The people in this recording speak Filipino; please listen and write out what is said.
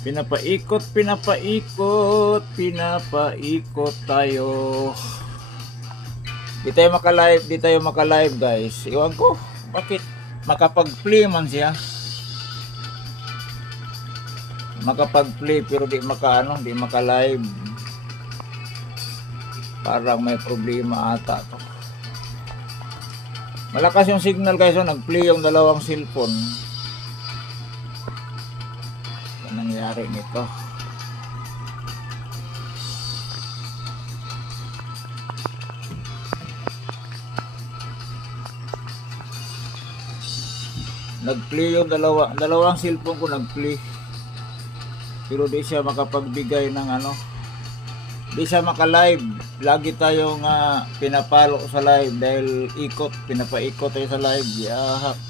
Pinapaikot tayo. Di tayo maka-live guys. Iwan ko, bakit makapag-play man siya? Makapag-play pero di maka-live. Parang may problema ata to. Malakas yung signal guys, so nag-play yung dalawang cellphone. Ano nangyari nito? Nag-play yung dalawang cellphone ko nag-play. Pero di siya makapagbigay ng di siya maka-live. Lagi tayong pinapalo sa live dahil pinapaikot tayo sa live. Yahak.